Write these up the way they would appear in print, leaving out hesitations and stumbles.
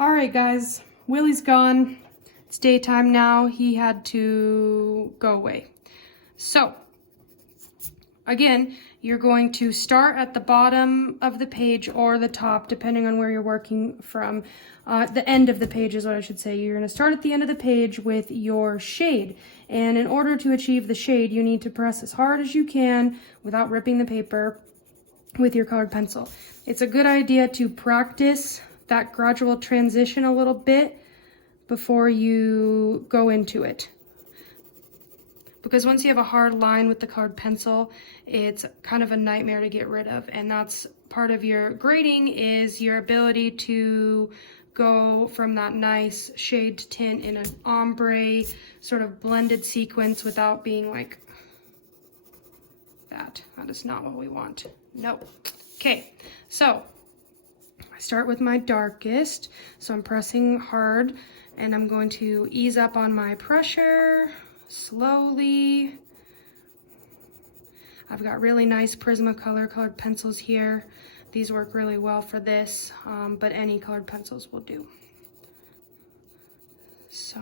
All right, guys, Willie's gone. It's daytime now. He had to go away. So, again, you're going to start at the bottom of the page or the top, depending on where you're working from. The end of the page is what I should say. You're going to start at the end of the page with your shade. And in order to achieve the shade, you need to press as hard as you can without ripping the paper with your colored pencil. It's a good idea to practice that gradual transition a little bit before you go into it. Because once you have a hard line with the colored pencil, it's kind of a nightmare to get rid of. And that's part of your grading, is your ability to go from that nice shade to tint in an ombre sort of blended sequence without being like that. That is not what we want. Nope. Okay, so I start with my darkest. So I'm pressing hard and I'm going to ease up on my pressure slowly. I've got really nice Prismacolor colored pencils here. These work really well for this, but any colored pencils will do. So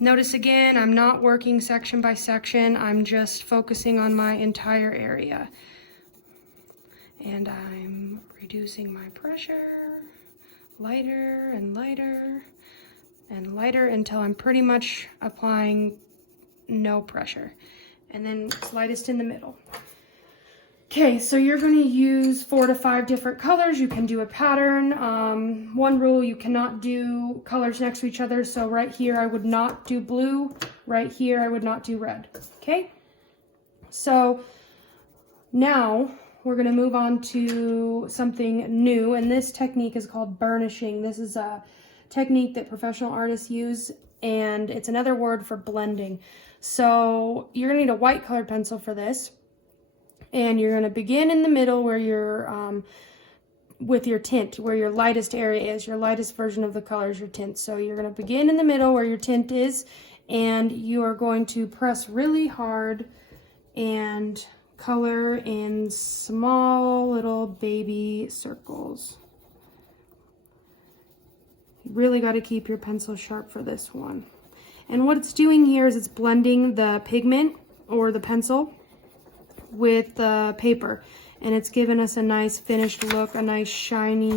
notice again, I'm not working section by section. I'm just focusing on my entire area. And I'm reducing my pressure, lighter and lighter and lighter until I'm pretty much applying no pressure. And then it's lightest in the middle. Okay, so you're going to use 4 to 5 different colors. You can do a pattern. One rule, you cannot do colors next to each other. So right here, I would not do blue. Right here, I would not do red. Okay, so now we're going to move on to something new, and this technique is called burnishing. This is a technique that professional artists use, and it's another word for blending. So you're going to need a white colored pencil for this, and you're going to begin in the middle where you're with your tint, where your lightest area is. Your lightest version of the color is your tint. So you're going to begin in the middle where your tint is, and you are going to press really hard and color in small little baby circles. You really got to keep your pencil sharp for this one. And what it's doing here is it's blending the pigment or the pencil with the paper, and it's given us a nice finished look, a nice shiny,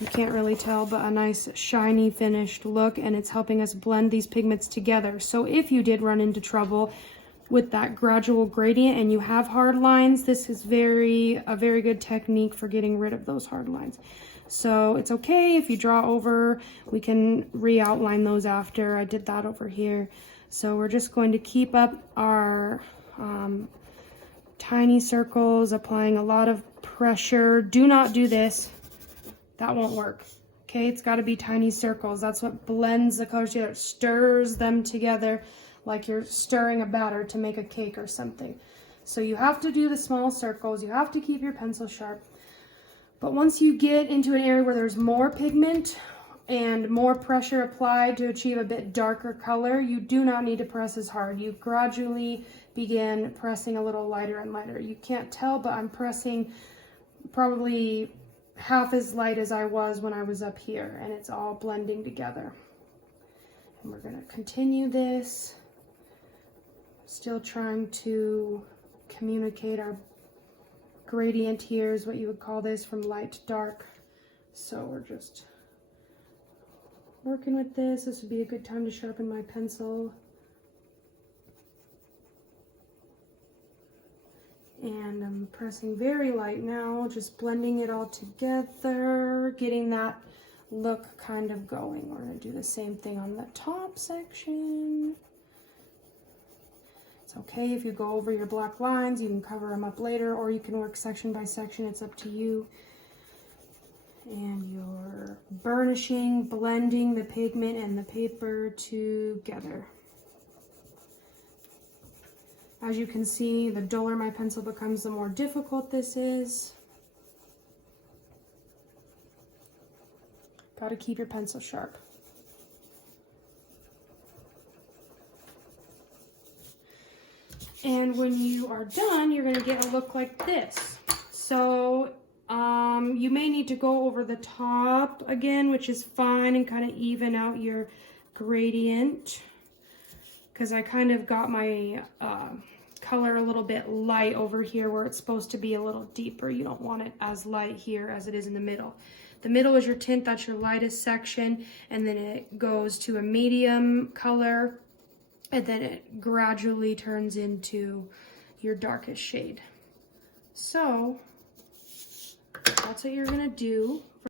you can't really tell, but a nice shiny finished look, and it's helping us blend these pigments together. So if you did run into trouble with that gradual gradient and you have hard lines, this is a very good technique for getting rid of those hard lines. So it's okay if you draw over, we can re-outline those after. I did that over here. So we're just going to keep up our tiny circles, applying a lot of pressure. Do not do this, that won't work. Okay, it's got to be tiny circles. That's what blends the colors together, stirs them together like you're stirring a batter to make a cake or something. So you have to do the small circles, you have to keep your pencil sharp. But once you get into an area where there's more pigment and more pressure applied to achieve a bit darker color, you do not need to press as hard. You gradually begin pressing a little lighter and lighter. You can't tell, but I'm pressing probably half as light as I was when I was up here, and it's all blending together. And we're going to continue this. Still trying to communicate our gradient here is what you would call this, from light to dark. So we're just working with this. This would be a good time to sharpen my pencil. And I'm pressing very light now, just blending it all together, getting that look kind of going. We're going to do the same thing on the top section. It's okay if you go over your black lines, you can cover them up later, or you can work section by section, it's up to you. And you're burnishing, blending the pigment and the paper together. As you can see, the duller my pencil becomes, the more difficult this is. Got to keep your pencil sharp. And when you are done, you're going to get a look like this. So You may need to go over the top again, which is fine, and kind of even out your gradient, because I kind of got my color a little bit light over here where it's supposed to be a little deeper. You don't want it as light here as it is in the middle. The middle is your tint, that's your lightest section, and then it goes to a medium color, and then it gradually turns into your darkest shade. So that's what you're gonna do.